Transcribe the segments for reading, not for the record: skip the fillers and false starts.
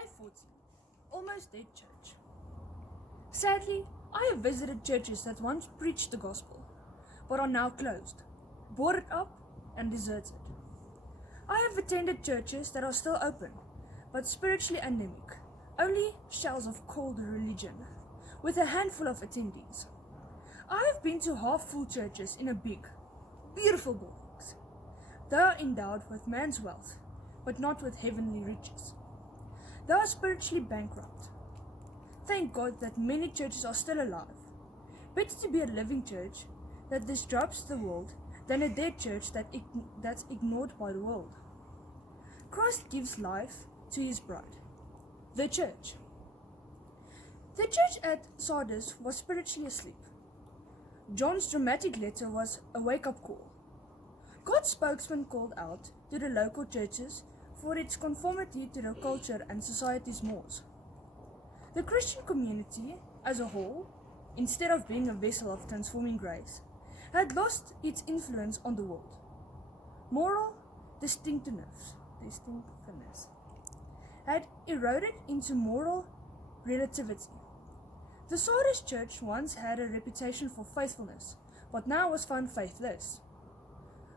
Day 14. Almost Dead Church. Sadly, I have visited churches that once preached the gospel, but are now closed, boarded up, and deserted. I have attended churches that are still open, but spiritually anemic, only shells of cold religion, with a handful of attendees. I have been to half-full churches in a big, beautiful buildings. They are endowed with man's wealth, but not with heavenly riches. They are spiritually bankrupt. Thank God that many churches are still alive. Better to be a living church that disrupts the world than a dead church that's ignored by the world. Christ gives life to his bride, the church. The church at Sardis was spiritually asleep. John's dramatic letter was a wake-up call. God's spokesman called out to the local churches for its conformity to the culture and society's mores. The Christian community as a whole, instead of being a vessel of transforming grace, had lost its influence on the world. Moral distinctiveness had eroded into moral relativity. The Sardis church once had a reputation for faithfulness, but now was found faithless.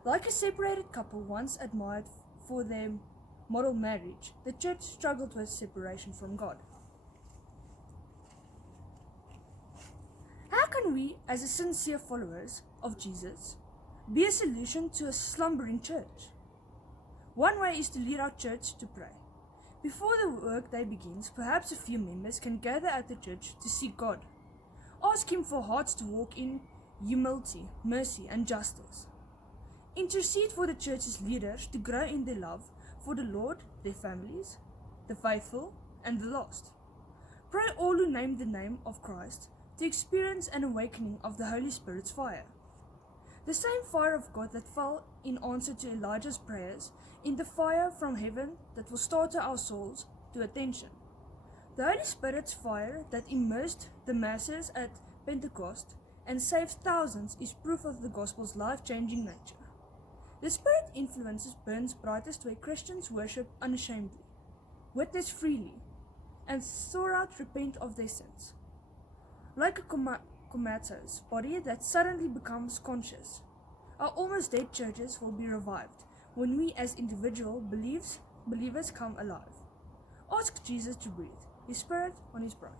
Like a separated couple once admired for their model marriage, the church struggled with separation from God. How can we, as sincere followers of Jesus, be a solution to a slumbering church? One way is to lead our church to pray. Before the workday begins, perhaps a few members can gather at the church to seek God. Ask Him for hearts to walk in humility, mercy, and justice. Intercede for the church's leaders to grow in their love for the Lord, their families, the faithful, and the lost. Pray all who name the name of Christ to experience an awakening of the Holy Spirit's fire. The same fire of God that fell in answer to Elijah's prayers in the fire from heaven that will startle our souls to attention. The Holy Spirit's fire that immersed the masses at Pentecost and saved thousands is proof of the gospel's life-changing nature. The Spirit influences burns brightest where Christians worship unashamedly, witness freely, and throughout repent of their sins. Like a comatose body that suddenly becomes conscious, our almost dead churches will be revived when we as individual believers come alive. Ask Jesus to breathe His Spirit on His bride.